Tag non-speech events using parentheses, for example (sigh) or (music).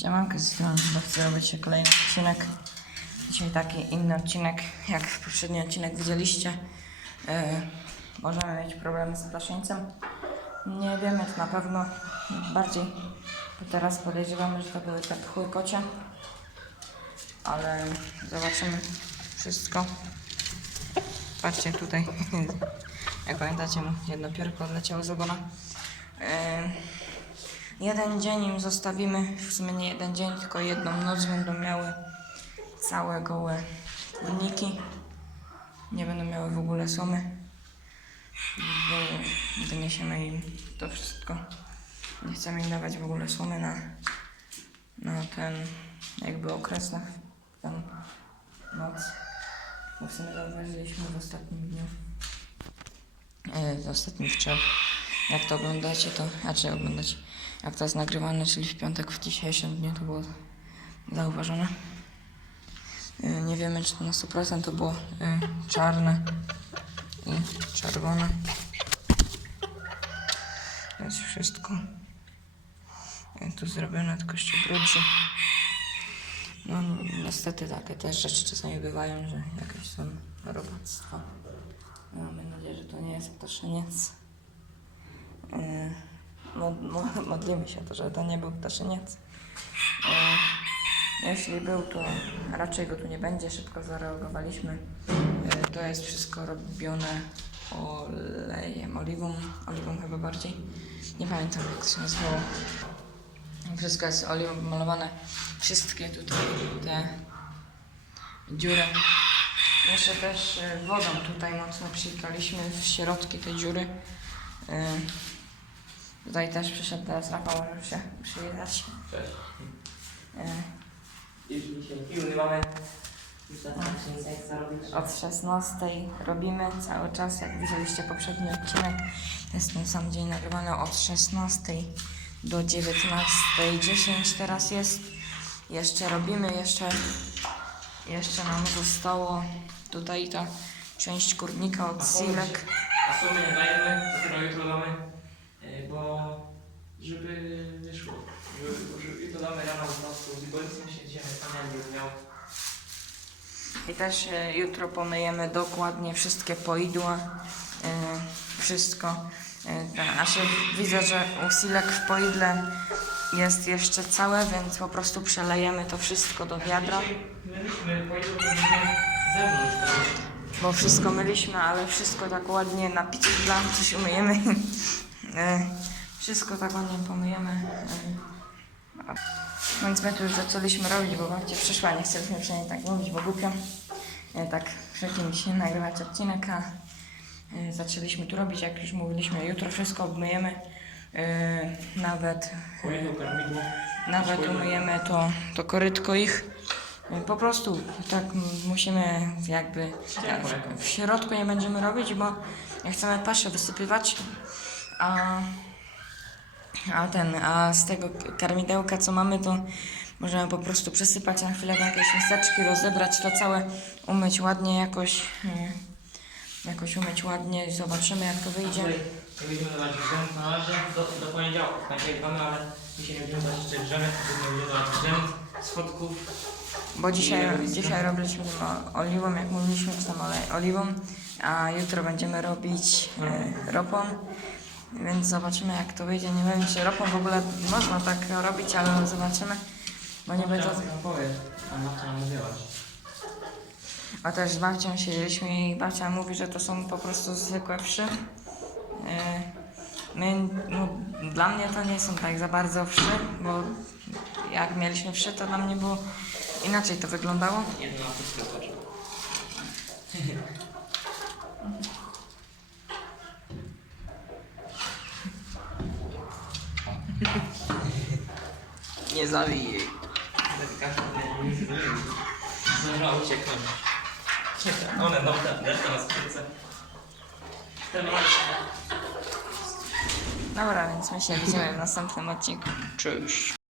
Siemanko, z strony bo chcę robić kolejny odcinek. Dzisiaj taki inny odcinek, jak poprzedni odcinek widzieliście. E, możemy mieć problemy z ptaszyńcem. Nie wiemy to na pewno. Bardziej teraz podejrzewamy, że to były te pchły kocie. Ale zobaczymy wszystko. Patrzcie tutaj. (laughs) Jak pamiętacie, jedno piórko odleciało z ogona. E, Jeden dzień im zostawimy, w sumie nie jeden dzień, tylko jedną noc będą miały całe gołe uniki. Nie będą miały w ogóle słomy. Wy- Wyniesiemy im to wszystko. Nie chcemy im dawać w ogóle słomy na, na ten jakby okres, na tam noc. Bo w sumie zauważyliśmy w ostatnim dniu, e, w ostatnich trzech jak to oglądacie, to znaczy oglądacie, jak to jest nagrywane, czyli w piątek w dzisiejszym dniu to było zauważone. Y, Nie wiemy, czy to na 100% to było y, czarne i czerwone. To jest wszystko. Tu zrobione, tylko jeszcze brudzi. No niestety takie też rzeczy czasami bywają, że jakieś są robactwa. Mamy nadzieję, że to nie jest ptaszyniec. Yy, modlimy się to, że to nie był ptaszyniec. Jeśli był, to raczej go tu nie będzie. Szybko zareagowaliśmy. Yy, to jest wszystko robione olejem, oliwą, oliwą chyba bardziej. Nie pamiętam jak to się nazywało. Wszystko jest oliwą malowane. Wszystkie tutaj te dziury. Jeszcze też y, wodą tutaj mocno przyjechaliśmy w środki tej dziury. Tutaj też przyszedł teraz Rafał, może się przywitać. Cześć. Y, Już dzisiaj piły mamy. Już na robić. Od 16 robimy cały czas, jak widzieliście poprzedni odcinek. To jest ten sam dzień nagrywany od 16 do 19.10 teraz jest. Jeszcze robimy, jeszcze, jeszcze nam zostało tutaj ta część kurnika od silek. A słomy nie dajemy, dopiero jutro damy, bo żeby wyszło. Żeby, żeby jutro damy rano po prostu, bo nic mi się dzisiaj nie będzie miał. I też e, jutro pomyjemy dokładnie wszystkie poidła, e, wszystko. E, ta- Znaczy widzę, że u silek w poidle jest jeszcze całe, więc po prostu przelejemy to wszystko do wiadra, Myliśmy, pewnie z zewnątrz. to bo wszystko myliśmy, ale wszystko tak ładnie na picie dla coś umyjemy. E, Wszystko tak ładnie pomyjemy. e, Więc my tu już zaczęliśmy robić, bo babcia przyszła, nie chcieliśmy przynajmniej tak mówić, bo głupio. E, Tak, wszelkim dzisiaj nagrywać odcinek, a zaczęliśmy tu robić, jak już mówiliśmy, jutro wszystko obmyjemy. Nawet, nawet umyjemy to, to korytko ich. Po prostu tak musimy jakby w, w środku nie będziemy robić, bo nie chcemy paszę wysypywać, a, a ten, a z tego karmidełka co mamy to możemy po prostu przesypać na chwilę do jakiejś miseczki, rozebrać to całe, umyć ładnie jakoś, e, jakoś umyć ładnie i zobaczymy jak to wyjdzie. Nie będziemy dawać grzemów na razie, do, do poniedziałku. W damy, ale dzisiaj będziemy dawać jeszcze grzemek, będziemy dawać grzemów, schodków. Bo dzisiaj, dzisiaj robiliśmy oliwą, jak mówiliśmy, tam ole- oliwą, a jutro będziemy robić e, ropą. Więc zobaczymy jak to wyjdzie. Nie wiem czy ropą w ogóle można tak robić, ale zobaczymy. Bo nie będzie. Babcia nam powie, a babcia nam mówiła. A też z babcią siedzieliśmy i babcia mówi, że to są po prostu zwykłe wszy. E, My, no, dla mnie to nie są tak za bardzo wszy, bo jak mieliśmy wszy, to dla mnie było inaczej to wyglądało. Jedno na pustkę Nie zawijaj. Zdążyła ucieknąć. One deszcz na Dobra, więc my się widzimy w następnym odcinku. Cześć.